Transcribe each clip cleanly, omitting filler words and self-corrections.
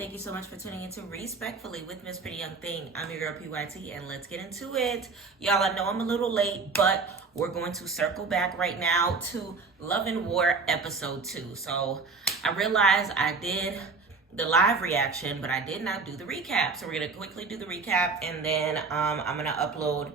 Thank you so much for tuning into Respectfully with Miss Pretty Young Thing. I'm your girl PYT, and let's get into it. Y'all, I know I'm a little late, but we're going to circle back right now to Love and War episode 2. So I realized I did the live reaction, but I did not do the recap. So we're going to quickly do the recap, and then I'm going to upload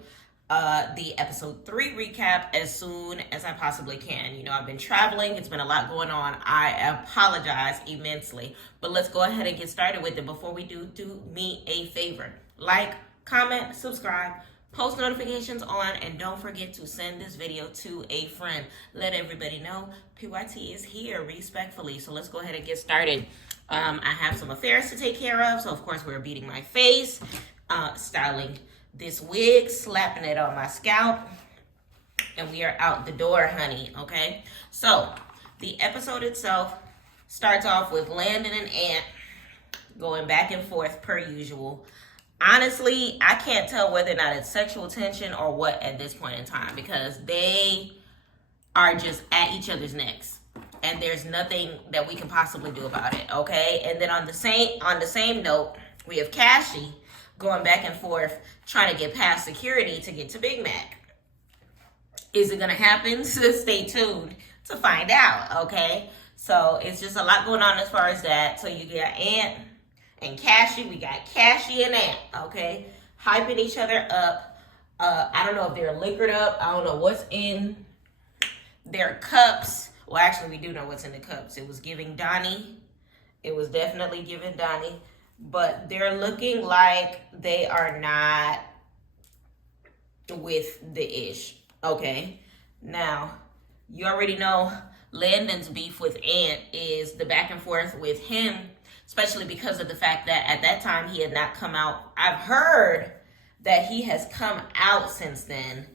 the episode 3 recap as soon as I possibly can. You know, I've been traveling. It's been a lot going on. I apologize immensely. But let's go ahead and get started with it. Before we do me a favor. Like, comment, subscribe, post notifications on, and don't forget to send this video to a friend. Let everybody know PYT is here respectfully. So let's go ahead and get started. I have some affairs to take care of. So, of course, we're beating my face, styling this wig, slapping it on my scalp, and we are out the door, honey, okay? So, the episode itself starts off with Landon and Ant going back and forth per usual. Honestly, I can't tell whether or not it's sexual tension or what at this point in time, because they are just at each other's necks, and there's nothing that we can possibly do about it, okay? And then on the same note, we have Cashy going back and forth, trying to get past security to get to Big Mac. Is it going to happen? So stay tuned to find out, okay? So it's just a lot going on as far as that. So you got Ant and Cashy. We got Cashy and Ant, okay? Hyping each other up. I don't know if they're liquored up. I don't know what's in their cups. Well, actually, we do know what's in the cups. It was giving Donnie. It was definitely giving Donnie. But they're looking like they are not with the ish. Okay. Now, you already know Landon's beef with Ant is the back and forth with him, especially because of the fact that at that time he had not come out. I've heard that he has come out since then.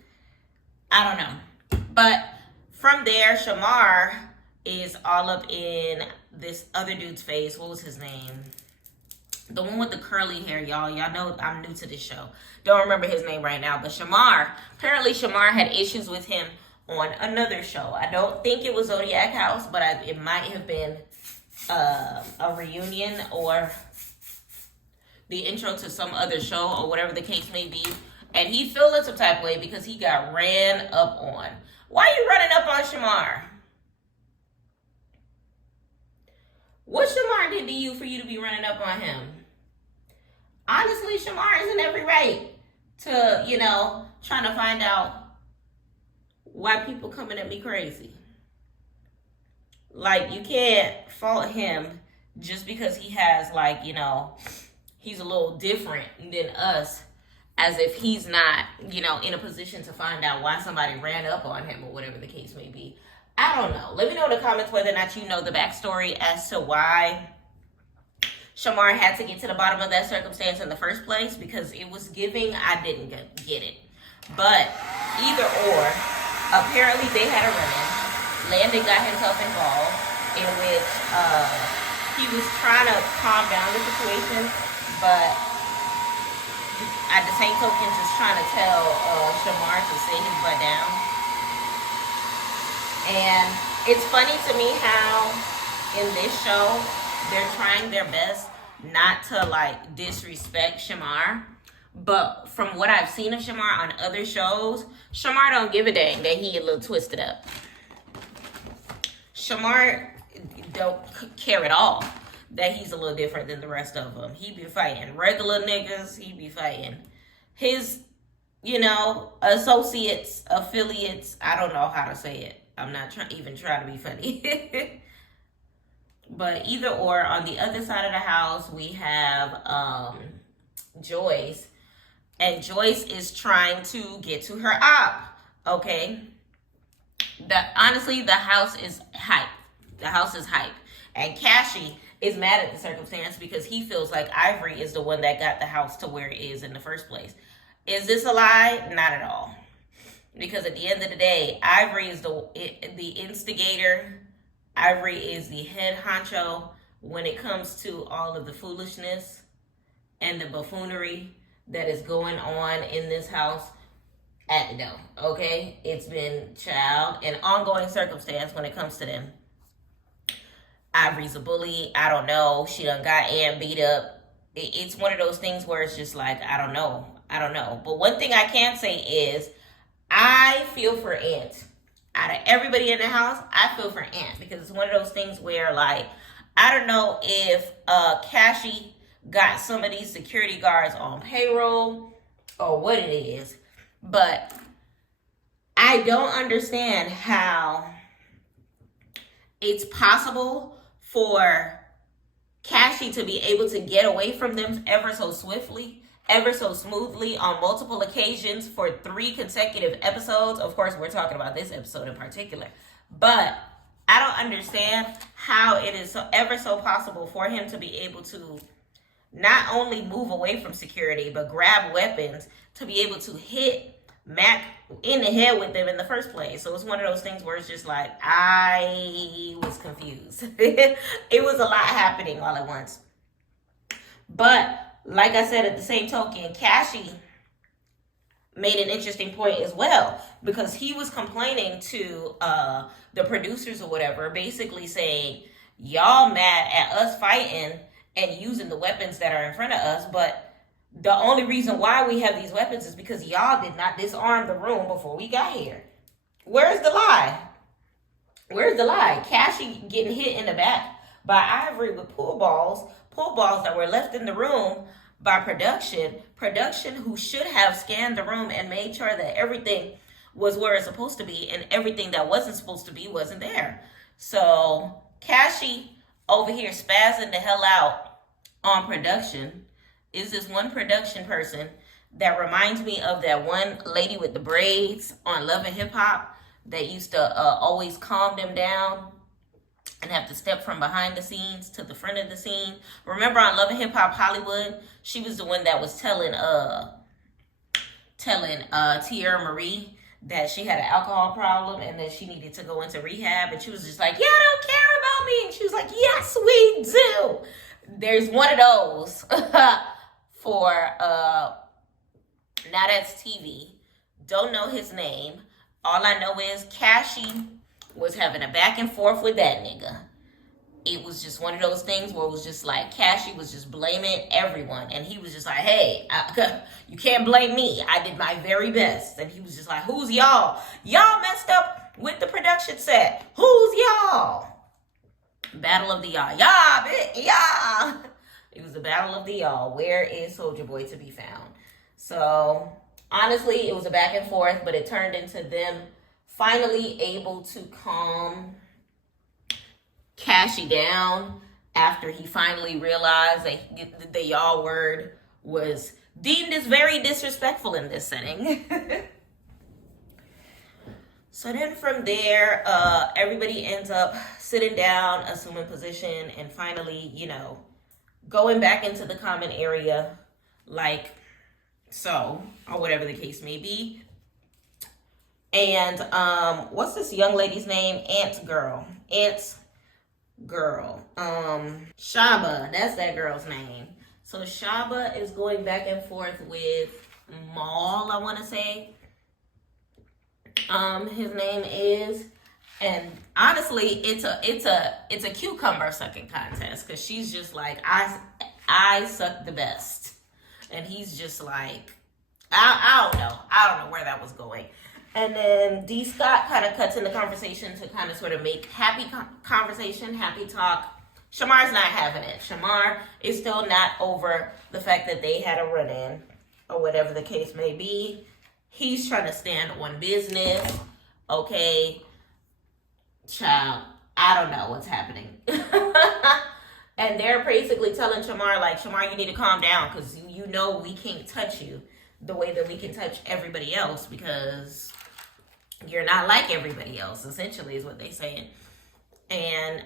I don't know. But from there, Shamar is all up in this other dude's face. What was his name? The one with the curly hair, y'all. Y'all know I'm new to this show. Don't remember his name right now. But Shamar, apparently Shamar had issues with him on another show. I don't think it was Zodiac House, but it might have been a reunion or the intro to some other show or whatever the case may be. And he feeling some type of way because he got ran up on. Why are you running up on Shamar? What Shamar did to you for you to be running up on him? Honestly, Shamar is in every right to, trying to find out why people coming at me crazy. Like, you can't fault him just because he has, he's a little different than us, as if he's not, in a position to find out why somebody ran up on him or whatever the case may be. I don't know. Let me know in the comments whether or not you know the backstory as to why Shamar had to get to the bottom of that circumstance in the first place, because it was giving I didn't get it. But either or, apparently they had a run-in. Landon got himself involved, in which he was trying to calm down the situation, but at the same token just trying to tell Shamar to sit his butt down. And it's funny to me how in this show they're trying their best not to disrespect Shamar. But from what I've seen of Shamar on other shows, Shamar don't give a dang that he a little twisted up. Shamar don't care at all that he's a little different than the rest of them. He be fighting regular niggas. He be fighting his, associates, affiliates. I don't know how to say it. I'm not even trying to be funny. But either or, on the other side of the house, we have Joyce. And Joyce is trying to get to her op, okay? Honestly, the house is hype. The house is hype. And Cashy is mad at the circumstance because he feels like Ivory is the one that got the house to where it is in the first place. Is this a lie? Not at all. Because at the end of the day, Ivory is the instigator. Ivory is the head honcho when it comes to all of the foolishness and the buffoonery that is going on in this house at the door, okay? It's been an ongoing circumstance when it comes to them. Ivory's a bully. I don't know. She done got Ann beat up. It's one of those things where it's just like, I don't know. But one thing I can say is I feel for Ant. Out of everybody in the house, I feel for Ant because it's one of those things where, like, I don't know if Cashy got some of these security guards on payroll or what it is, but I don't understand how it's possible for Cashy to be able to get away from them ever so swiftly, ever so smoothly on multiple occasions for 3 consecutive episodes. Of course, we're talking about this episode in particular, but I don't understand how it is ever so possible for him to be able to not only move away from security, but grab weapons to be able to hit Mac in the head with them in the first place. So it's one of those things where it's just like, I was confused. It was a lot happening all at once. But like I said, at the same token, Cashy made an interesting point as well, because he was complaining to the producers or whatever, basically saying, y'all mad at us fighting and using the weapons that are in front of us, but the only reason why we have these weapons is because y'all did not disarm the room before we got here. Where's the lie? Cashy getting hit in the back by Ivory with pool balls that were left in the room by production who should have scanned the room and made sure that everything was where it's supposed to be, and everything that wasn't supposed to be wasn't there. So Cashy over here spazzing the hell out on production is this one production person that reminds me of that one lady with the braids on Love and Hip Hop that used to always calm them down and have to step from behind the scenes to the front of the scene. Remember on Love and Hip Hop Hollywood, she was the one that was telling Tierra Marie that she had an alcohol problem and that she needed to go into rehab, and she was just like, yeah, I don't care about me. And she was like, yes, we do. There's one of those for Now That's TV. Don't know his name. All I know is Cashy was having a back and forth with that nigga. It was just one of those things where it was just like Cashy was just blaming everyone, and he was just like, hey, you can't blame me. I did my very best. And he was just like, who's y'all? Y'all messed up with the production set. Who's y'all? Battle of the y'all. Yeah, bitch. Yeah. It was the battle of the y'all. Where is Soulja Boy to be found? So honestly, it was a back and forth, but it turned into them finally able to calm Cashy down after he finally realized that the y'all word was deemed as very disrespectful in this setting. So then from there, everybody ends up sitting down, assuming position, and finally, going back into the common area, like so, or whatever the case may be. And what's this young lady's name? Ant's girl. Shaba, that's that girl's name. So Shaba is going back and forth with Maul, I want to say. His name is, and honestly, it's a cucumber sucking contest, because she's just like, I suck the best, and he's just like, I don't know where that was going. And then D. Scott kind of cuts in the conversation to kind of sort of make happy conversation, happy talk. Shamar's not having it. Shamar is still not over the fact that they had a run-in, or whatever the case may be. He's trying to stand on business. Okay, child, I don't know what's happening. And they're basically telling Shamar, like, Shamar, you need to calm down, because you know we can't touch you the way that we can touch everybody else, because you're not like everybody else, essentially, is what they're saying. And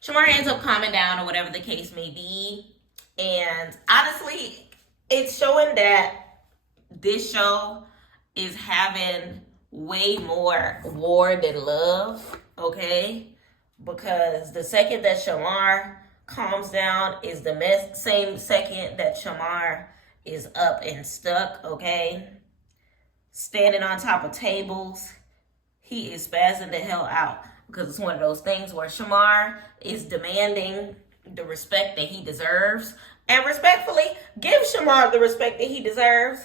Shamar ends up calming down, or whatever the case may be. And honestly, it's showing that this show is having way more war than love, okay? Because the second that Shamar calms down is the same second that Shamar is up and stuck, okay? Standing on top of tables. He is spazzing the hell out. because it's one of those things where Shamar is demanding the respect that he deserves. And respectfully, give Shamar the respect that he deserves.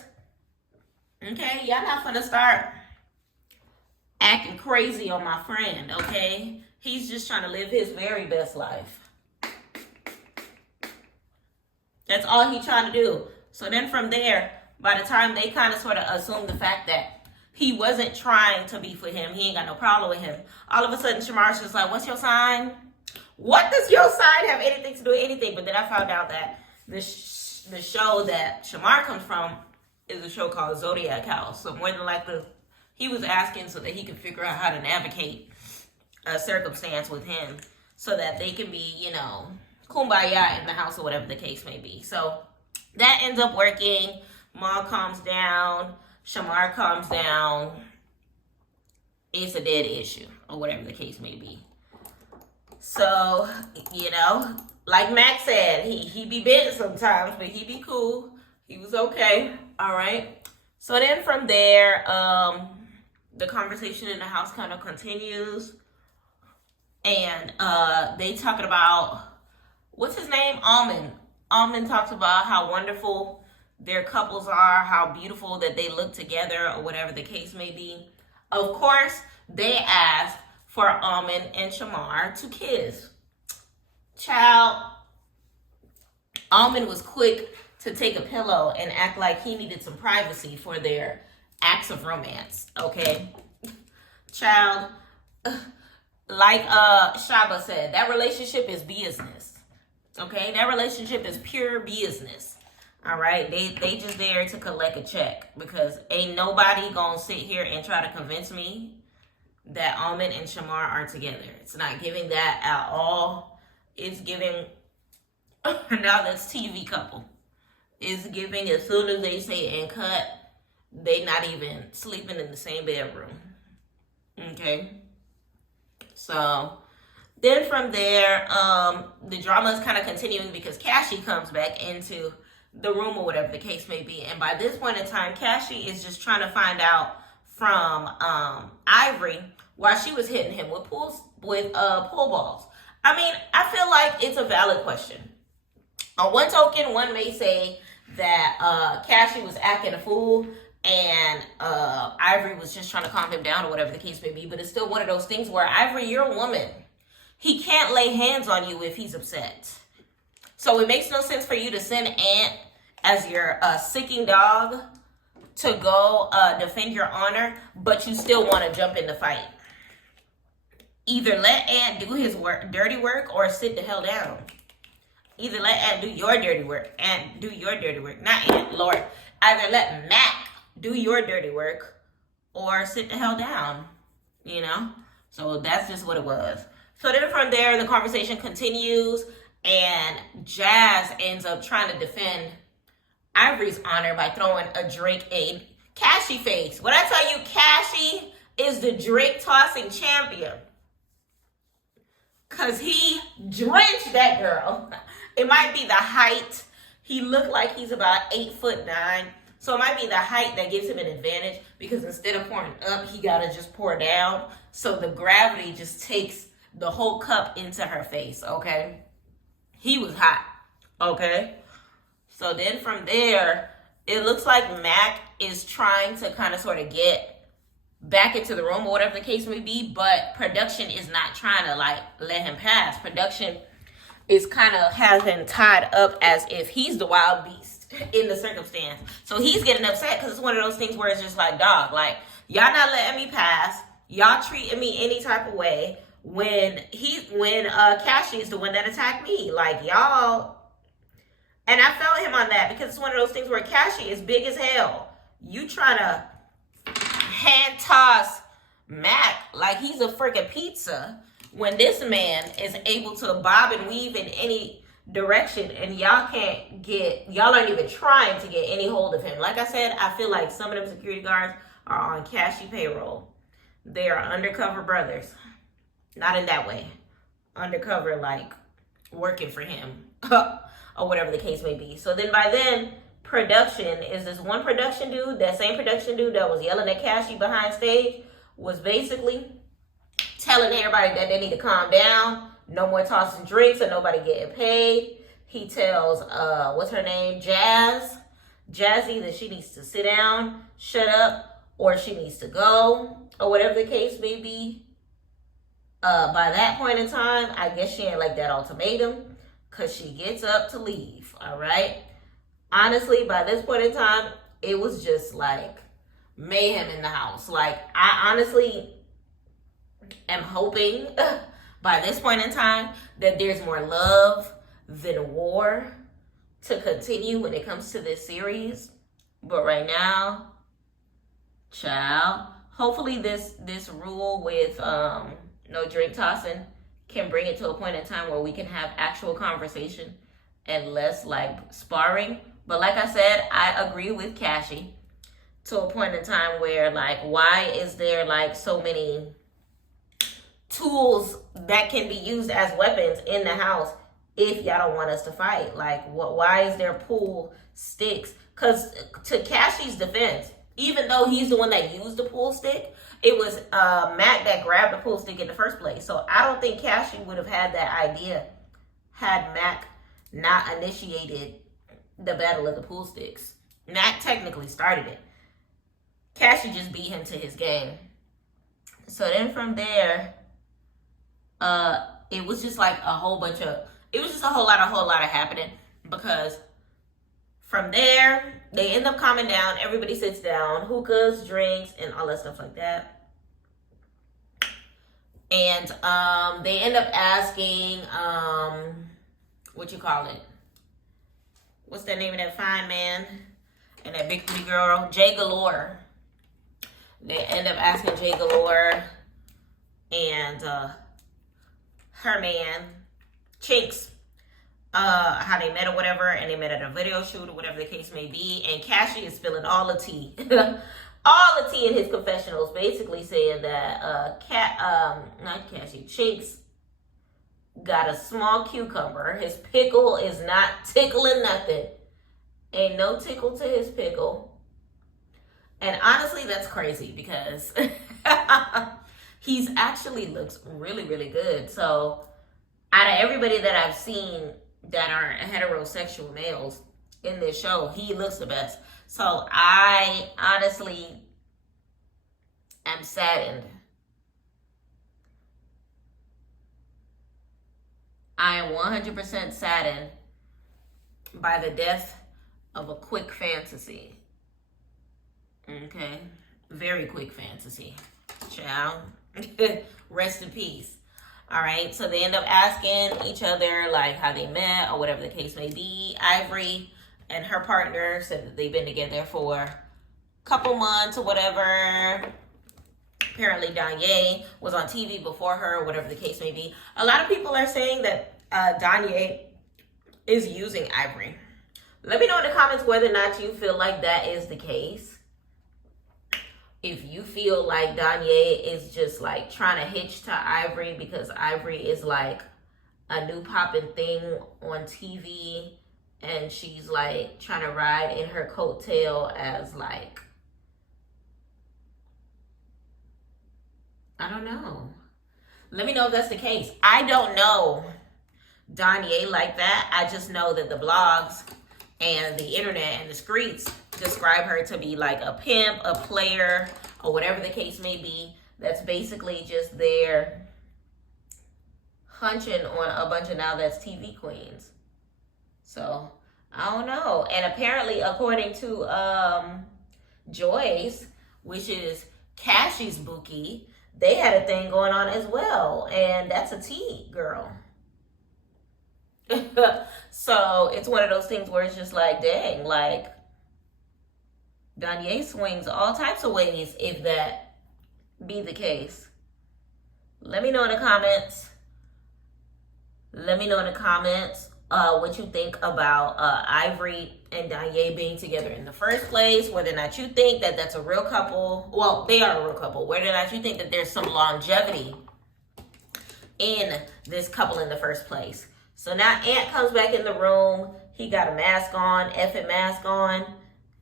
Okay, y'all not gonna start acting crazy on my friend, okay? He's just trying to live his very best life. That's all he's trying to do. So then from there, by the time they kind of sort of assume the fact that he wasn't trying to be for him, he ain't got no problem with him, all of a sudden Shamar's just like, what's your sign? What does your sign have anything to do with anything? But then I found out that the show that Shamar comes from is a show called Zodiac House. So more than likely, he was asking so that he could figure out how to navigate a circumstance with him so that they can be, you know, kumbaya in the house or whatever the case may be. So that ends up working. Ma calms down. Shamar calms down. It's a dead issue or whatever the case may be. So, you know, like Max said, he be bent sometimes, but he be cool. He was okay. All right. So then from there, the conversation in the house kind of continues. And they talking about, what's his name? Almond. Almond talks about how wonderful their couples are, how beautiful that they look together or whatever the case may be. Of course, they asked for Almond and Shamar to kiss. Child, Almond was quick to take a pillow and act like he needed some privacy for their acts of romance, okay? Child, like Shaba said, that relationship is business, okay? That relationship is pure business, all right? They just there to collect a check because ain't nobody gonna sit here and try to convince me that Almond and Shamar are together. It's not giving that at all. It's giving, now that's TV couple. It's giving as soon as they say and cut, they not even sleeping in the same bedroom. Okay? So, then from there, the drama is kind of continuing because Cashy comes back into the room or whatever the case may be. And by this point in time, Cashy is just trying to find out from Ivory why she was hitting him with pool balls. I mean, I feel like it's a valid question. On one token, one may say that Cashy was acting a fool and Ivory was just trying to calm him down or whatever the case may be. But it's still one of those things where, Ivory, you're a woman. He can't lay hands on you if he's upset. So it makes no sense for you to send Ant as your sicking dog to go defend your honor, but you still want to jump in the fight. Either let Ant do his dirty work or sit the hell down. Either let Ant do your dirty work. Ant, do your dirty work. Not Ant, Lord. Either let Mac do your dirty work or sit the hell down. You know? So that's just what it was. So then from there, the conversation continues. And Jazz ends up trying to defend Ivory's honor by throwing a drink in Cashy face. When I tell you Cashy is the drink tossing champion. Because he drenched that girl. It might be the height. He looked like he's about 8'9". So it might be the height that gives him an advantage. Because instead of pouring up, he got to just pour down. So the gravity just takes the whole cup into her face, okay? He was hot, okay? So then from there, it looks like Mac is trying to kind of sort of get back into the room or whatever the case may be, but production is not trying to like let him pass. Production is kind of has him tied up as if he's the wild beast in the circumstance. So he's getting upset because it's one of those things where it's just like, dog, like, y'all not letting me pass. Y'all treating me any type of way when Cashy is the one that attacked me. Like, y'all. And I felt him on that because it's one of those things where Cashy is big as hell. You try to hand toss Mac like he's a freaking pizza when this man is able to bob and weave in any direction and y'all aren't even trying to get any hold of him. Like I said, I feel like some of them security guards are on Cashy payroll. They are undercover brothers. Not in that way. Undercover, like working for him or whatever the case may be. So then by then, production is this one production dude, that same production dude that was yelling at Cashy behind stage, was basically telling everybody that they need to calm down. No more tossing drinks or nobody getting paid. He tells, what's her name? Jazzy, that she needs to sit down, shut up, or she needs to go, or whatever the case may be. By that point in time, I guess she ain't like that ultimatum, because she gets up to leave, all right? Honestly, by this point in time, it was just like mayhem in the house. Like, I honestly am hoping by this point in time that there's more love than war to continue when it comes to this series. But right now, child, hopefully this rule with no drink tossing can bring it to a point in time where we can have actual conversation and less like sparring. But like I said, I agree with Cashy to a point in time where, like, why is there like so many tools that can be used as weapons in the house if y'all don't want us to fight? Like, why is there pool sticks? Because to Cashy's defense, even though he's the one that used the pool stick, it was Mac that grabbed the pool stick in the first place. So I don't think Cashy would have had that idea had Mac not initiated the battle of the pool sticks. Mac technically started it. Cashy just beat him to his game. So then from there, it was just like a whole lot of happening, because from there, they end up calming down. Everybody sits down, hookahs, drinks, and all that stuff like that. And they end up asking, what's that name of that fine man and that big pretty girl? Jay Galore. They end up asking Jay Galore and her man, Chinks, how they met or whatever, and they met at a video shoot or whatever the case may be. And Cashy is spilling all the tea. All the tea in his confessionals, basically saying that Chinks got a small cucumber. His pickle is not tickling nothing. Ain't no tickle to his pickle. And honestly, that's crazy, because he's actually looks really, really good. So out of everybody that I've seen that are heterosexual males in this show, he looks the best. So I honestly am saddened. I am 100% saddened by the death of a quick fantasy. Okay? Very quick fantasy. Child. Rest in peace. Alright, so they end up asking each other like how they met or whatever the case may be. Ivory and her partner said that they've been together for a couple months or whatever. Apparently Danye was on TV before her or whatever the case may be. A lot of people are saying that Danye is using Ivory. Let me know in the comments whether or not you feel like that is the case. If you feel like Danye is just like trying to hitch to Ivory because Ivory is like a new popping thing on TV and she's like trying to ride in her coattail as like, I don't know. Let me know if that's the case. I don't know Danye like that. I just know that the blogs and the internet and the streets describe her to be like a pimp, a player, or whatever the case may be. That's basically just there hunching on a bunch of now that's TV queens. So I don't know. And apparently, according to Joyce, which is Cashy's bookie, they had a thing going on as well, and that's a tea girl. So it's one of those things where it's just like, dang, like Danye swings all types of ways if that be the case. Let me know in the comments. Let me know in the comments what you think about Ivory and Danye being together in the first place. Whether or not you think that that's a real couple. Well, they are a real couple. Whether or not you think that there's some longevity in this couple in the first place. So now Ant comes back in the room. He got a mask on, effing mask on.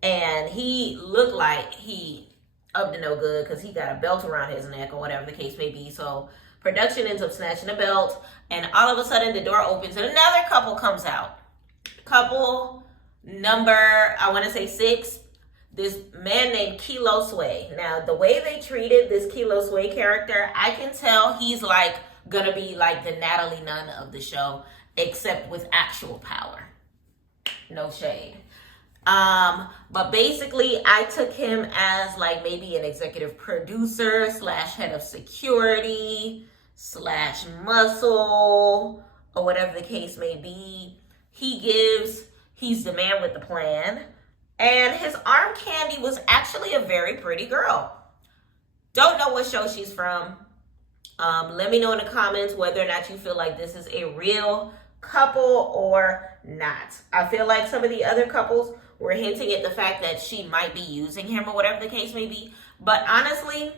And he looked like he up to no good because he got a belt around his neck or whatever the case may be. So Production ends up snatching the belt, and all of a sudden the door opens and another couple comes out. Couple number, I want to say 6. This man named Kilo Sway. Now, the way they treated this Kilo Sway character, I can tell he's like gonna be like the Natalie Nunn of the show, except with actual power. No shade. But basically I took him as like maybe an executive producer / head of security / muscle, or whatever the case may be. He's the man with the plan. And his arm candy was actually a very pretty girl. Don't know what show she's from. Let me know in the comments whether or not you feel like this is a real couple or not. I feel like some of the other couples were hinting at the fact that she might be using him or whatever the case may be. But honestly,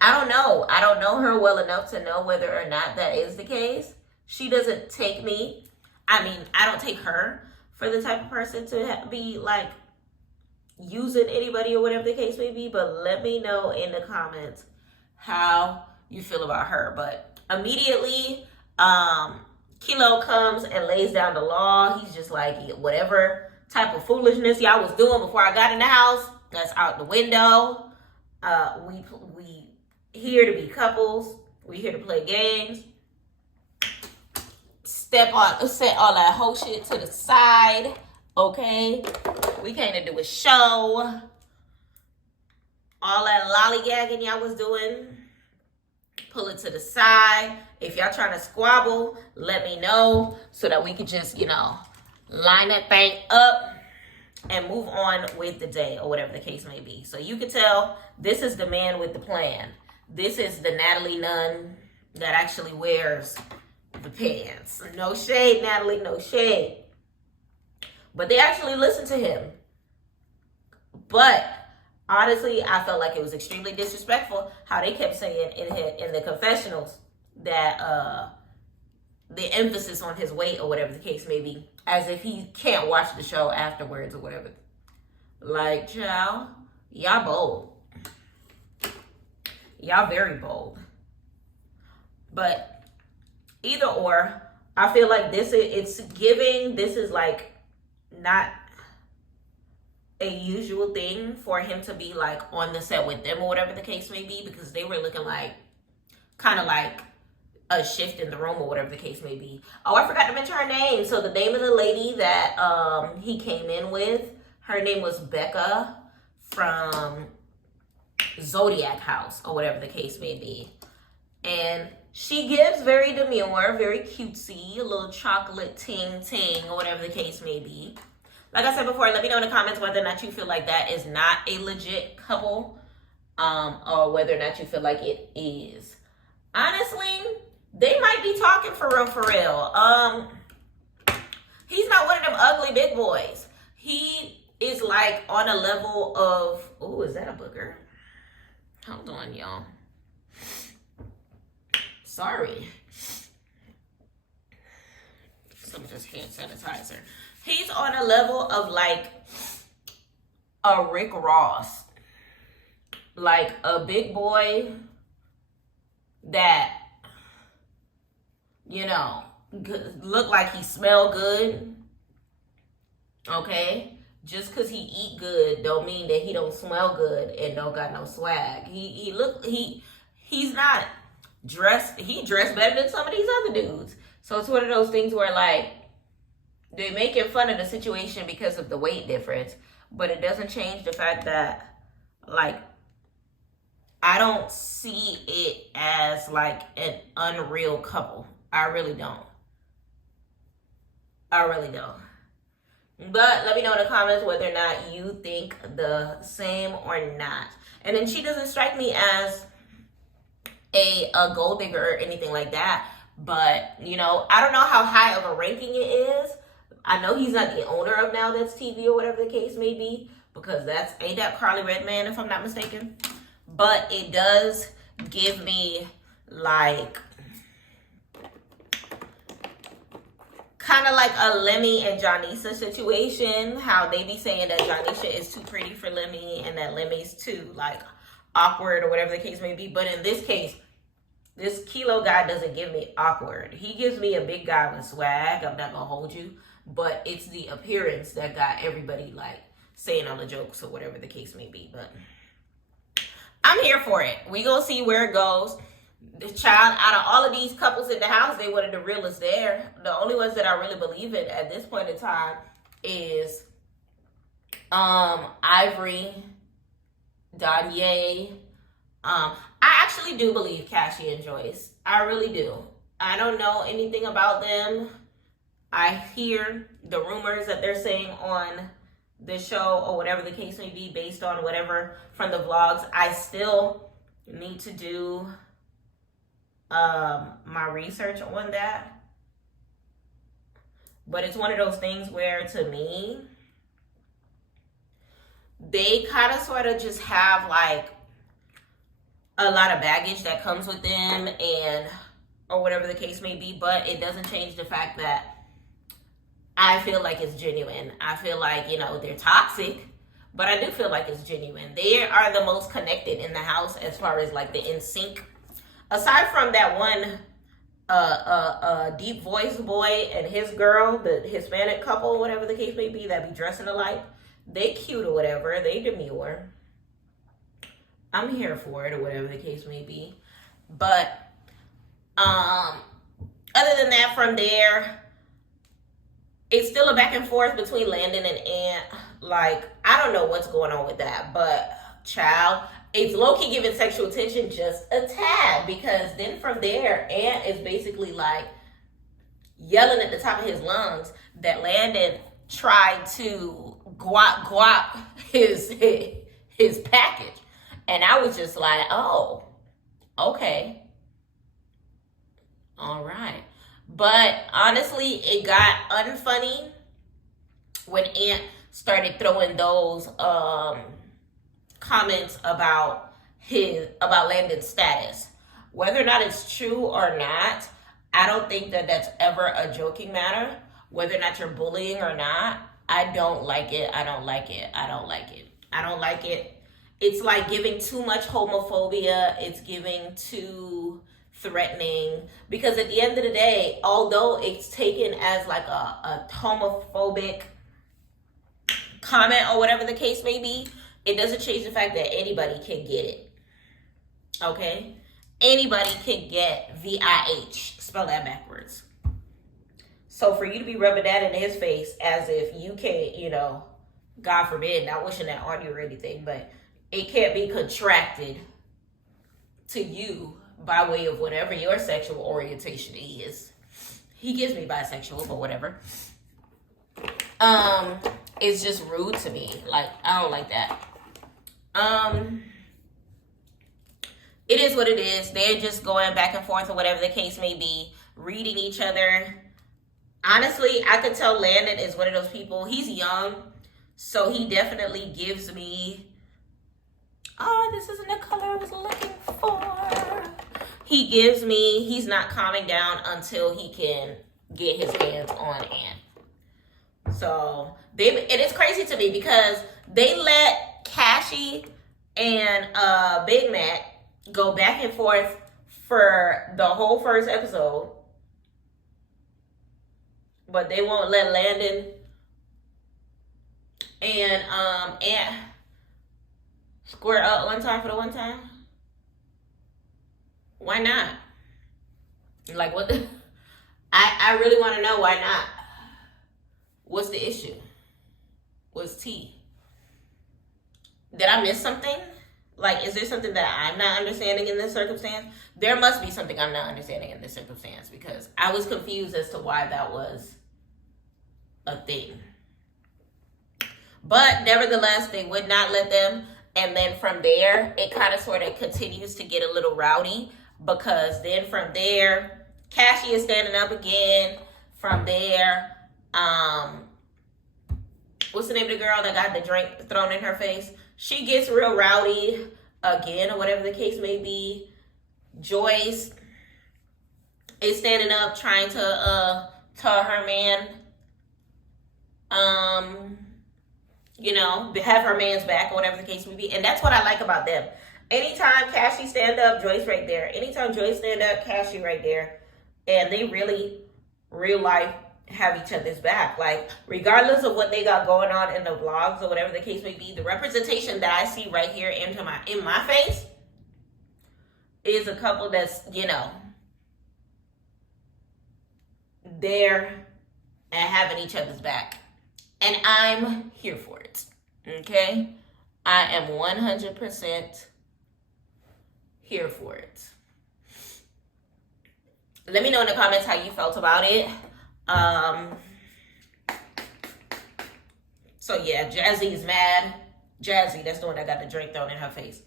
I don't know. I don't know her well enough to know whether or not that is the case. She doesn't take me. I mean, I don't take her for the type of person to be like using anybody or whatever the case may be. But let me know in the comments how you feel about her. But immediately, Kilo comes and lays down the law. He's just like, whatever type of foolishness y'all was doing before I got in the house, that's out the window. We here to be couples. We here to play games. Set all that whole shit to the side, okay? We came to do a show. All that lollygagging y'all was doing, pull it to the side. If y'all trying to squabble, let me know so that we could just, line that thing up and move on with the day or whatever the case may be. So you can tell this is the man with the plan. This is the Natalie Nunn that actually wears the pants. No shade, Natalie, no shade. But they actually listened to him. But honestly, I felt like it was extremely disrespectful how they kept saying in the confessionals that the emphasis on his weight or whatever the case may be, as if he can't watch the show afterwards or whatever. Like, child, y'all bold. Y'all very bold. But either or, I feel like this is like not a usual thing for him to be like on the set with them or whatever the case may be, because they were looking like kind of like a shift in the room or whatever the case may be. Oh, I forgot to mention her name. So the name of the lady that he came in with, her name was Becca from Zodiac House or whatever the case may be. And she gives very demure, very cutesy, a little chocolate ting or whatever the case may be. Like I said before, let me know in the comments whether or not you feel like that is not a legit couple, or whether or not you feel like it is. Honestly, they might be talking for real. He's not one of them ugly big boys. He is like on a level of, oh, is that a booger? Hold on, y'all. Sorry. Some of this hand sanitizer. He's on a level of like a Rick Ross. Like a big boy that, look like he smell good. Okay? Just because he eat good don't mean that he don't smell good and don't got no swag. He's not dressed. He dressed better than some of these other dudes. So it's one of those things where like they're making fun of the situation because of the weight difference, but it doesn't change the fact that like I don't see it as like an unreal couple. I really don't. But let me know in the comments whether or not you think the same or not. And then she doesn't strike me as a gold digger or anything like that. But, I don't know how high of a ranking it is. I know he's not the owner of Now That's TV or whatever the case may be, because ain't that Carly Redman, if I'm not mistaken. But it does give me like kind of like a Lemmy and Johnisa situation, how they be saying that Johnisa is too pretty for Lemmy and that Lemmy's too like awkward or whatever the case may be. But in this case, This Kilo guy doesn't give me awkward. He gives me a big guy with swag. I'm not gonna hold you, but it's the appearance that got everybody like saying all the jokes or whatever the case may be. But I'm here for it. We gonna see where it goes. The child, out of all of these couples in the house, they one of the realest there. The only ones that I really believe in at this point in time is Ivory, Danye. I actually do believe Cashy and Joyce. I really do. I don't know anything about them. I hear the rumors that they're saying on the show or whatever the case may be based on whatever from the vlogs. I still need to do my research on that. But it's one of those things where, to me, they kind of sort of just have like a lot of baggage that comes with them, and or whatever the case may be, but it doesn't change the fact that I feel like it's genuine. I feel like, you know, they're toxic, but I do feel like it's genuine. They are the most connected in the house as far as like the in sync. Aside from that one deep voice boy and his girl, the Hispanic couple, whatever the case may be, that be dressing alike, they cute or whatever, they demure. I'm here for it or whatever the case may be. But other than that, from there, it's still a back and forth between Landon and Ant. Like, I don't know what's going on with that, but child, it's low-key giving sexual attention just a tad, because then from there, Ant is basically like yelling at the top of his lungs that Landon tried to guap his package. And I was just like, oh, okay. All right. But honestly, it got unfunny when Ant started throwing those comments about Landon's status. Whether or not it's true or not, I don't think that that's ever a joking matter. Whether or not you're bullying or not, I don't like it. I don't like it. I don't like it. I don't like it. It's like giving too much homophobia. It's giving too threatening, because at the end of the day, although it's taken as like a homophobic comment or whatever the case may be, it doesn't change the fact that anybody can get it. Okay? Anybody can get VIH. Spell that backwards. So for you to be rubbing that in his face as if you can't, you know, God forbid, not wishing that on you or anything, but it can't be contracted to you by way of whatever your sexual orientation is. He gives me bisexual, but whatever. It's just rude to me. Like, I don't like that. It is what it is. They're just going back and forth or whatever the case may be, reading each other. Honestly, I could tell Landon is one of those people. He's young, so he definitely gives me, oh, this isn't the color I was looking for. He gives me, he's not calming down until he can get his hands on Ant. So, and it's crazy to me because they let Cashy and Big Mac go back and forth for the whole first episode, but they won't let Landon and Ant square up one time for the one time. Why not? Like, what the? I really want to know why not. What's the issue? What's tea? Did I miss something? Like, is there something that I'm not understanding in this circumstance? There must be something I'm not understanding in this circumstance, because I was confused as to why that was a thing. But nevertheless, they would not let them. And then from there, it kind of sort of continues to get a little rowdy, because then from there, Cashy is standing up again. From there, what's the name of the girl that got the drink thrown in her face? She gets real rowdy again, or whatever the case may be. Joyce is standing up, trying to tell her man, you know, have her man's back, or whatever the case may be. And that's what I like about them. Anytime Cashy stand up, Joyce right there. Anytime Joyce stand up, Cashy right there. And they really, real life, have each other's back. Like, regardless of what they got going on in the vlogs or whatever the case may be, the representation that I see right here in my face is a couple that's, you know, there and having each other's back. And I'm here for it. Okay? I am 100% here for it. Let me know in the comments how you felt about it. So yeah, Jazzy is mad. Jazzy, that's the one that got the drink thrown in her face.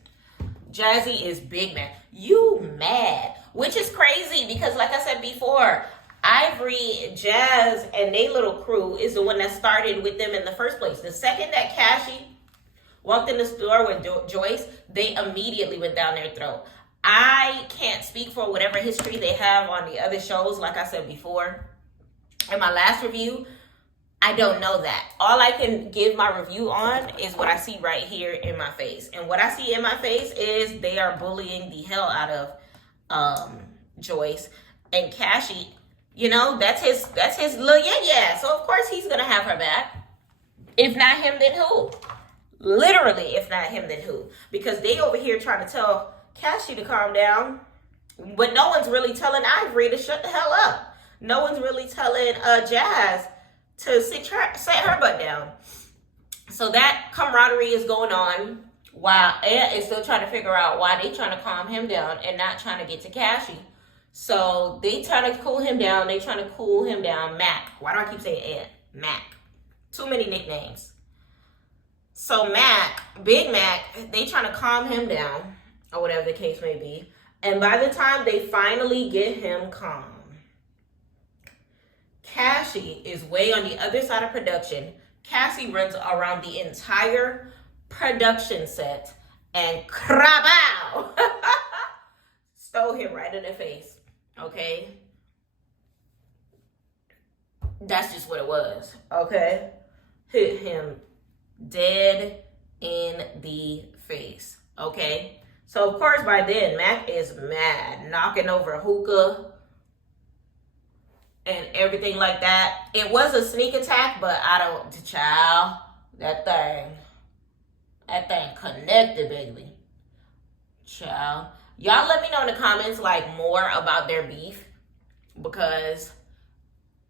Jazzy is big mad. You mad. Which is crazy because like I said before, Ivory, Jazz, and they little crew is the one that started with them in the first place. The second that Cashy walked in the store with Joyce, they immediately went down their throat. I can't speak for whatever history they have on the other shows, like I said before. In my last review, I don't know that. All I can give my review on is what I see right here in my face. And what I see in my face is they are bullying the hell out of Joyce. And Cashy, you know, that's his little yeah. So of course he's gonna have her back. If not him, then who? Literally, if not him, then who? Because they over here trying to tell Cashy to calm down, but no one's really telling Ivory to shut the hell up. No one's really telling Jazz to set her butt down. So that camaraderie is going on while Ant is still trying to figure out why they trying to calm him down and not trying to get to Cashy. So they trying to cool him down. They trying to cool him down. Mac. Why do I keep saying Ant? Mac. Too many nicknames. So Mac, Big Mac, they trying to calm him down or whatever the case may be. And by the time they finally get him calm, Cashy is way on the other side of production. Cassie runs around the entire production set and krabow! Stole him right in the face. Okay? That's just what it was. Okay? Hit him dead in the face. Okay? So, of course, by then, Mac is mad. Knocking over hookah and everything like that. It was a sneak attack, but I don't, child, that thing connected, baby. Child. Y'all let me know in the comments, like, more about their beef, because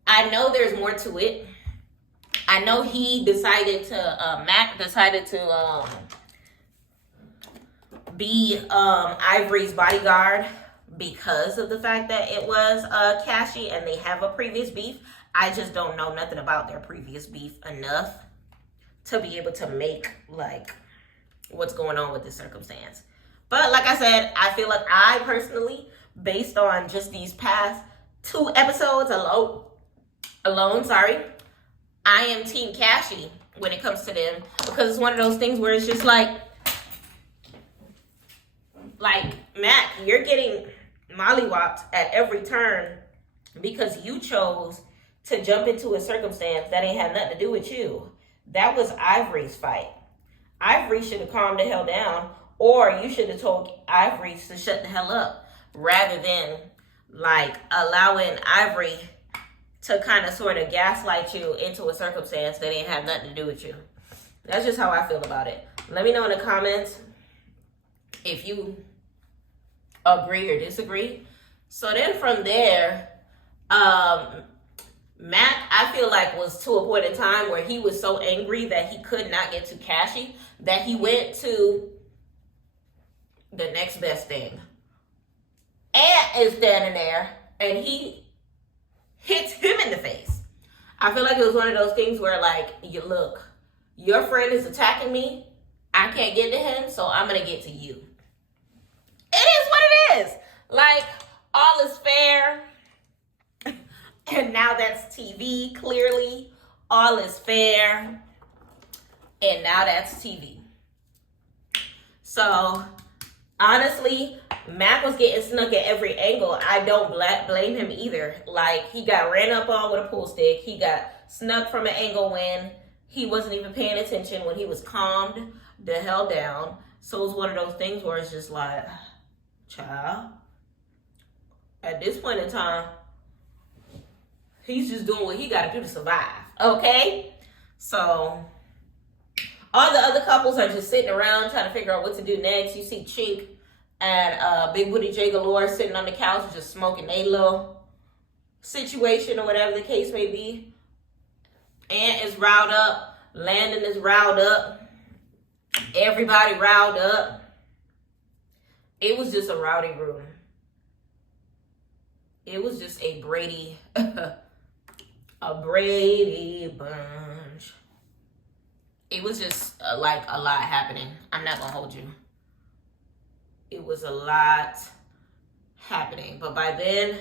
I know there's more to it. I know he decided to, Mac decided to be Ivory's bodyguard because of the fact that it was Cashy and they have a previous beef. I just don't know nothing about their previous beef enough to be able to make, like, what's going on with this circumstance. But like I said, I feel like I personally, based on just these past 2 episodes alone, I am Team Cashy when it comes to them, because it's one of those things where it's just like, Mac, you're getting mollywopped at every turn because you chose to jump into a circumstance that ain't had nothing to do with you. That was Ivory's fight. Ivory should have calmed the hell down, or you should have told Ivory to shut the hell up, rather than, like, allowing Ivory to kind of sort of gaslight you into a circumstance that ain't have nothing to do with you. That's just how I feel about it. Let me know in the comments if you agree or disagree. So then from there, Mac, I feel like, was to a point in time where he was so angry that he could not get to Cashy that he went to the next best thing. Ant is standing there and he hits him in the face. I feel like it was one of those things where, like, you look, your friend is attacking me. I can't get to him, so I'm going to get to you. It is what it is. Like, all is fair. And now that's TV, clearly. All is fair. And now that's TV. So, honestly, Mac was getting snuck at every angle. I don't blame him either. Like, he got ran up on with a pool stick. He got snuck from an angle when he wasn't even paying attention, when he was calmed the hell down. So it's one of those things where it's just like, child, at this point in time, he's just doing what he got to do to survive. Okay? So all the other couples are just sitting around trying to figure out what to do next. You see Chink and Big Booty J Galore sitting on the couch just smoking a little situation or whatever the case may be. Ant is riled up. Landon is riled up. Everybody riled up. It was just a rowdy room. It was just a Brady, a Brady bunch. It was just like a lot happening. I'm not gonna hold you. It was a lot happening. But by then,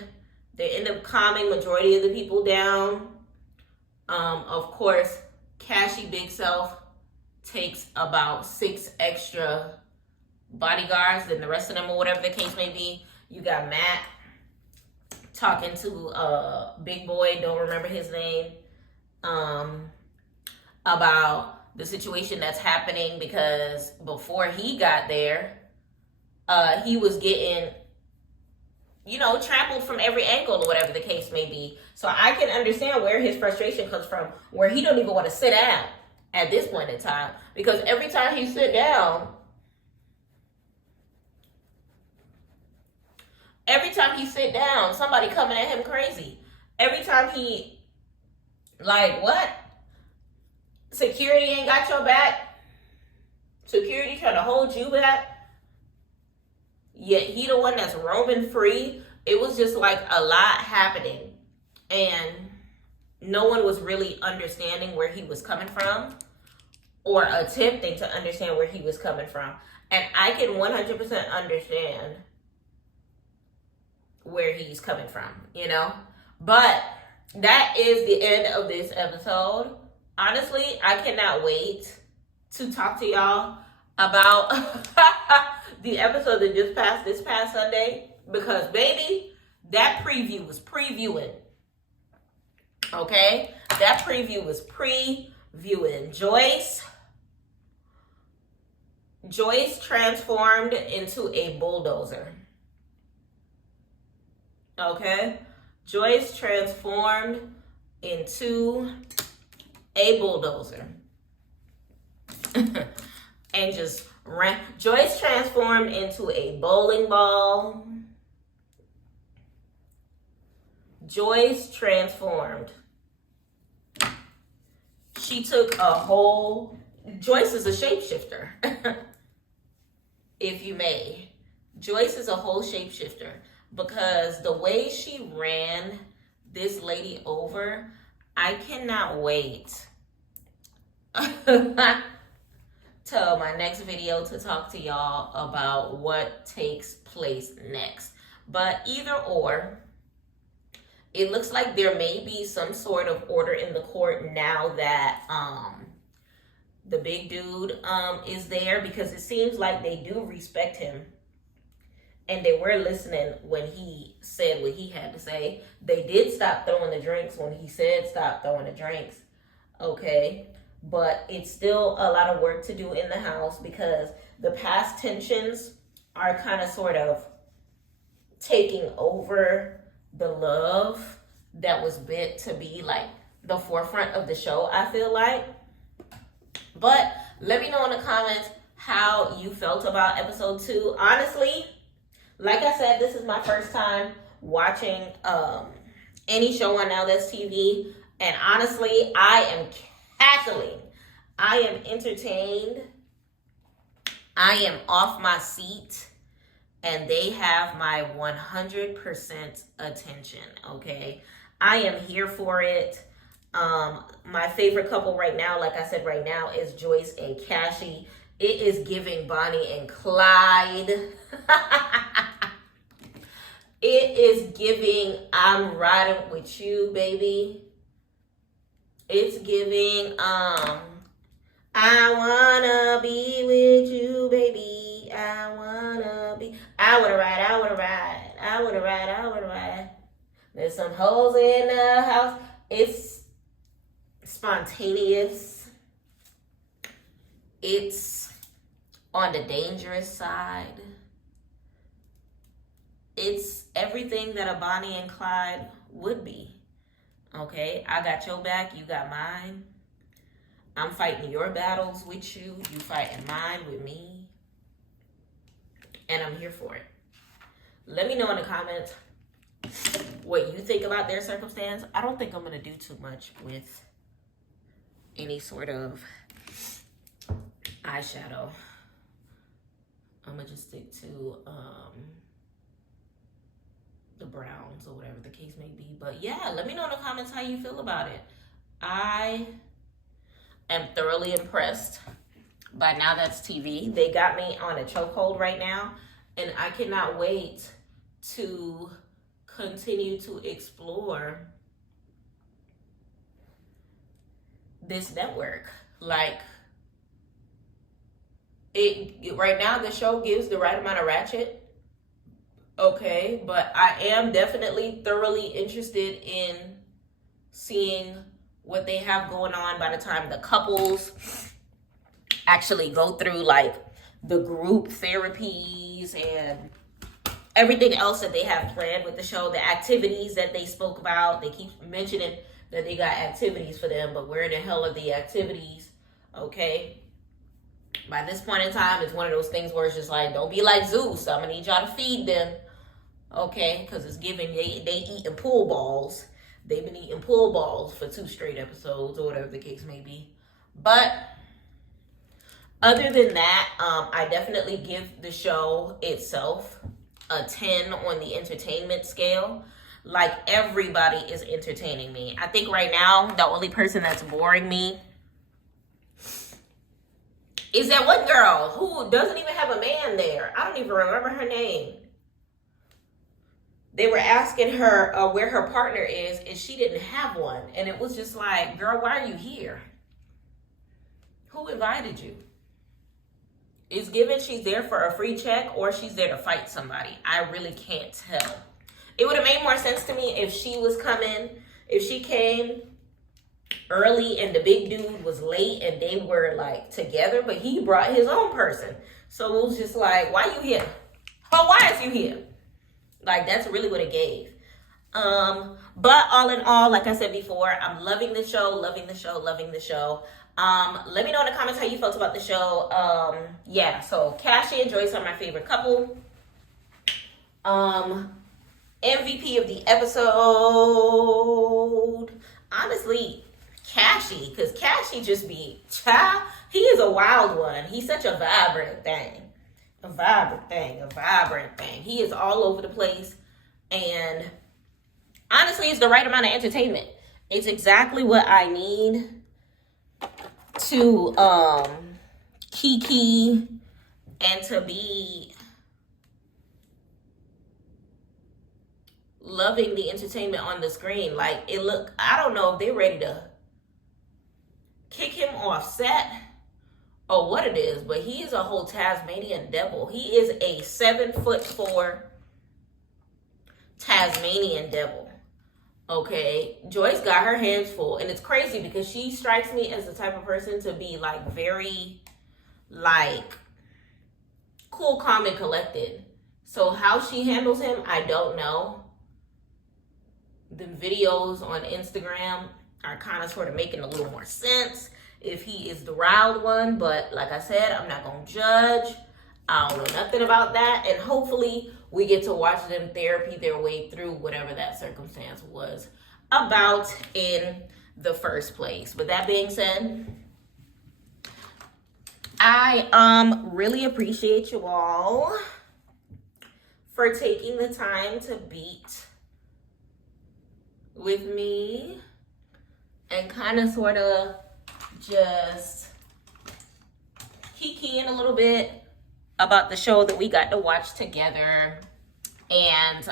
they end up calming majority of the people down. Of course, Cashy Big Self takes about 6 extra bodyguards than the rest of them, or whatever the case may be. You got Matt talking to big boy, don't remember his name, about the situation that's happening, because before he got there, he was getting, trampled from every angle or whatever the case may be. So I can understand where his frustration comes from, where he don't even want to sit down at this point in time, because every time he sit down, somebody coming at him crazy. Every time he, like, what? Security ain't got your back? Security trying to hold you back? Yet he the one that's roaming free. It was just like a lot happening. And no one was really understanding where he was coming from, or attempting to understand where he was coming from. And I can 100% understand where he's coming from, But that is the end of this episode. Honestly, I cannot wait to talk to y'all about the episode that just passed this past Sunday, because baby, that preview was previewing. Okay? That preview was previewing. Joyce transformed into a bulldozer. Okay? Joyce transformed into a bulldozer. And just ran. Joyce transformed into a bowling ball. Joyce transformed. She took a whole... Joyce is a shapeshifter. If you may. Joyce is a whole shapeshifter, because the way she ran this lady over, I cannot wait till my next video to talk to y'all about what takes place next. But either or, it looks like there may be some sort of order in the court now that the big dude is there, because it seems like they do respect him. And they were listening when he said what he had to say. They did stop throwing the drinks when he said stop throwing the drinks. Okay. But it's still a lot of work to do in the house, because the past tensions are kind of sort of taking over the love that was meant to be like the forefront of the show, I feel like. But let me know in the comments how you felt about episode 2. Honestly, like I said, this is my first time watching any show on Now That's TV. And honestly, I am cackling. I am entertained. I am off my seat. And they have my 100% attention, okay? I am here for it. My favorite couple right now, like I said right now, is Joyce and Cashy. It is giving Bonnie and Clyde. It is giving I'm riding with you, baby. It's giving I wanna be with you, baby. I wanna ride. There's some hoes in the house. It's spontaneous. It's on the dangerous side. It's everything that a Bonnie and Clyde would be. Okay, I got your back, you got mine. I'm fighting your battles with you, you fighting mine with me. And I'm here for it. Let me know in the comments what you think about their circumstance. I don't think I'm going to do too much with any sort of eyeshadow. I'm going to just stick to the browns or whatever the case may be. But yeah, let me know in the comments how you feel about it. I am thoroughly impressed by Now That's TV. They got me on a chokehold right now, and I cannot wait to continue to explore this network. Like, it right now the show gives the right amount of ratchet. Okay, but I am definitely thoroughly interested in seeing what they have going on by the time the couples actually go through like the group therapies and everything else that they have planned with the show, the activities that they spoke about. They keep mentioning that they got activities for them, but where the hell are the activities? Okay. By this point in time, it's one of those things where it's just like, don't be like Zeus. I'm gonna need y'all to feed them. Okay, because it's giving they eating pool balls. They've been eating pool balls for 2 straight episodes or whatever the case may be. But other than that, I definitely give the show itself a 10 on the entertainment scale. Like, everybody is entertaining me. I think right now, the only person that's boring me is that one girl who doesn't even have a man there. I don't even remember her name. They were asking her where her partner is, and she didn't have one. And it was just like, girl, why are you here? Who invited you? It's given she's there for a free check or she's there to fight somebody. I really can't tell. It would have made more sense to me if she was coming, if she came early and the big dude was late and they were like together, but he brought his own person. So it was just like, why you here? Oh, why is you here? Like, that's really what it gave. But all in all, like I said before, I'm loving the show, loving the show, loving the show. Let me know in the comments how you felt about the show. Yeah, so Cashy and Joyce are my favorite couple. MVP of the episode, honestly, Cashy, because Cashy just be, child, he is a wild one. He's such a vibrant thing. A vibrant thing. He is all over the place. And honestly, it's the right amount of entertainment. It's exactly what I need to kiki and to be loving the entertainment on the screen. Like, it look, I don't know if they're ready to kick him off set or what it is, but he is a whole Tasmanian devil. He is a 7'4" Tasmanian devil. Okay, Joyce got her hands full, and it's crazy because she strikes me as the type of person to be like very like cool, calm, and collected. So how she handles him, I don't know. The videos on Instagram are kind of sort of making a little more sense if he is the wild one, but like I said, I'm not gonna judge. I don't know nothing about that, and hopefully we get to watch them therapy their way through whatever that circumstance was about in the first place. With that being said, I really appreciate you all for taking the time to beat with me and kind of sort of just kikiing a little bit about the show that we got to watch together. And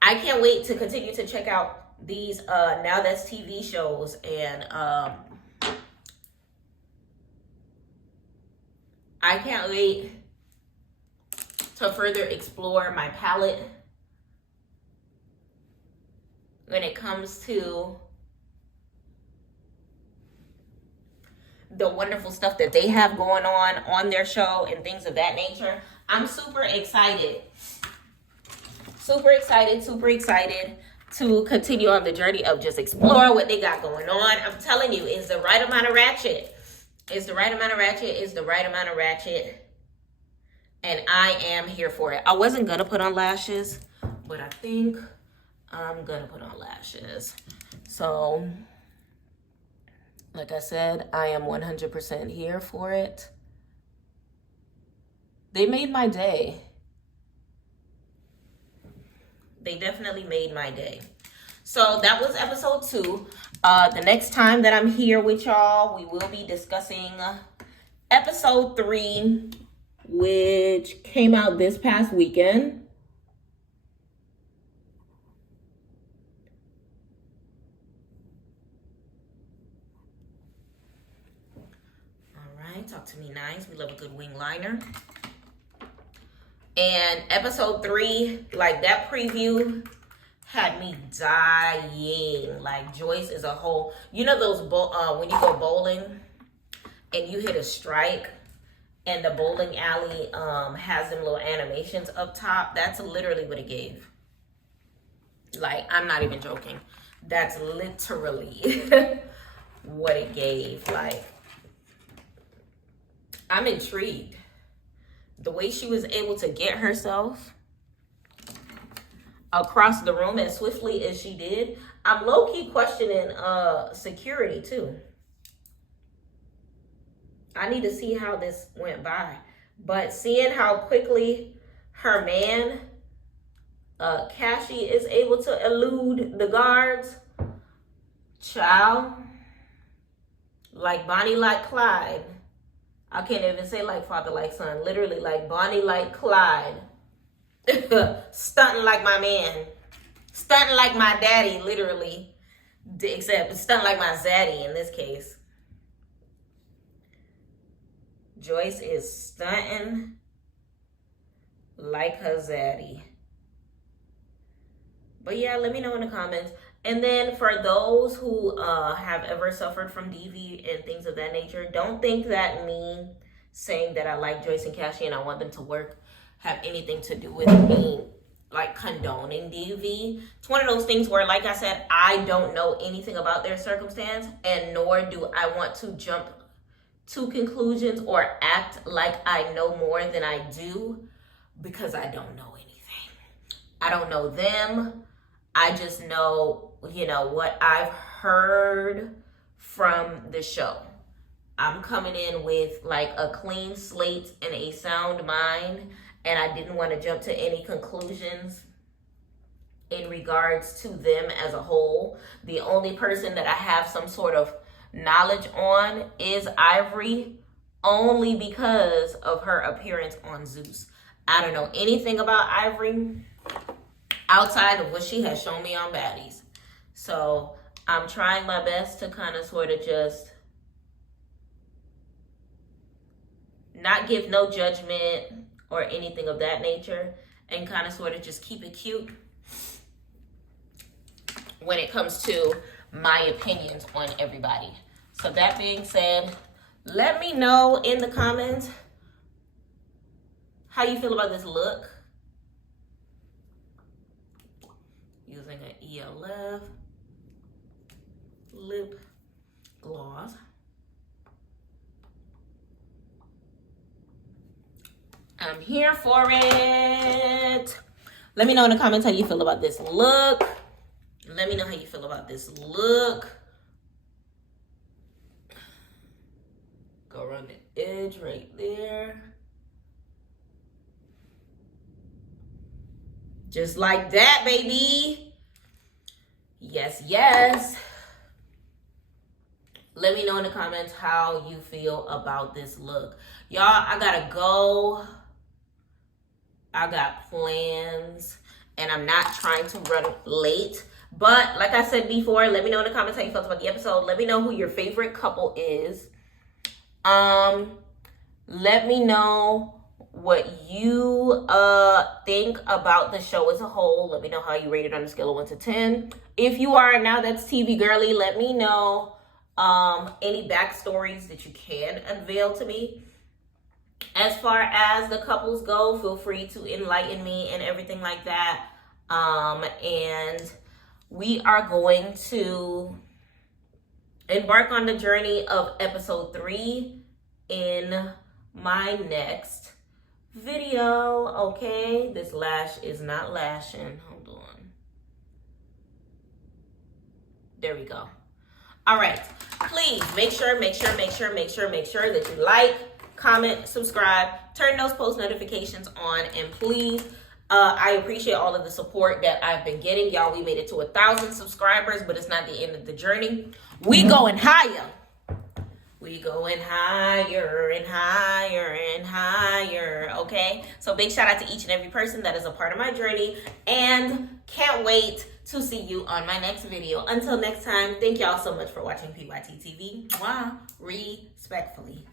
I can't wait to continue to check out these Now That's TV shows, and I can't wait to further explore my palette when it comes to the wonderful stuff that they have going on their show and things of that nature. I'm super excited. Super excited to continue on the journey of just explore what they got going on. I'm telling you, it's the right amount of ratchet. It's the right amount of ratchet. And I am here for it. I wasn't going to put on lashes, but I think I'm going to put on lashes. So, like I said, I am 100% here for it. They made my day. They definitely made my day. So that was episode 2. The next time that I'm here with y'all, we will be discussing episode 3, which came out this past weekend. All right, talk to me nice. We love a good wing liner. And episode 3, like that preview had me dying. Like Joyce is a whole, you know those when you go bowling and you hit a strike and the bowling alley has them little animations up top. That's literally what it gave. Like, I'm not even joking. That's literally what it gave. Like, I'm intrigued. The way she was able to get herself across the room as swiftly as she did. I'm low-key questioning security too. I need to see how this went by. But seeing how quickly her man, Cashy, is able to elude the guards, child, like Bonnie, like Clyde. I can't even say like father, like son. Literally like Bonnie, like Clyde. Stunting like my man. Stunting like my daddy, literally. Except stunting like my zaddy in this case. Joyce is stunting like her zaddy. But yeah, let me know in the comments. And then for those who have ever suffered from DV and things of that nature, don't think that me saying that I like Joyce and Cashy and I want them to work have anything to do with me like condoning DV. It's one of those things where, like I said, I don't know anything about their circumstance, and nor do I want to jump to conclusions or act like I know more than I do, because I don't know anything. I don't know them. I just know, you know, what I've heard from the show. I'm coming in with like a clean slate and a sound mind, and I didn't want to jump to any conclusions in regards to them as a whole. The only person that I have some sort of knowledge on is Ivory, only because of her appearance on Zeus. I don't know anything about Ivory outside of what she has shown me on Baddies. So I'm trying my best to kind of sort of just not give no judgment or anything of that nature, and kind of sort of just keep it cute when it comes to my opinions on everybody. So that being said, let me know in the comments how you feel about this look. Using an ELF lip gloss. I'm here for it. Let me know in the comments how you feel about this look. Let me know how you feel about this look. Go around the edge right there. Just like that, baby. Yes, yes. Let me know in the comments how you feel about this look. Y'all, I gotta go. I got plans, and I'm not trying to run late. But like I said before, let me know in the comments how you felt about the episode. Let me know who your favorite couple is. Let me know what you think about the show as a whole. Let me know how you rate it on a scale of 1 to 10. If you are Now That's TV girly, let me know any backstories that you can unveil to me. As far as the couples go, feel free to enlighten me and everything like that. And we are going to embark on the journey of episode 3 in my next video. Okay, this lash is not lashing. Hold on. There we go. All right, please make sure that you like, comment, subscribe, turn those post notifications on, and please, I appreciate all of the support that I've been getting. Y'all, we made it to 1,000 subscribers, but it's not the end of the journey. We going higher. We going higher and higher and higher, okay? So big shout out to each and every person that is a part of my journey, and can't wait to see you on my next video. Until next time, thank y'all so much for watching PYT TV. Mwah. Respectfully.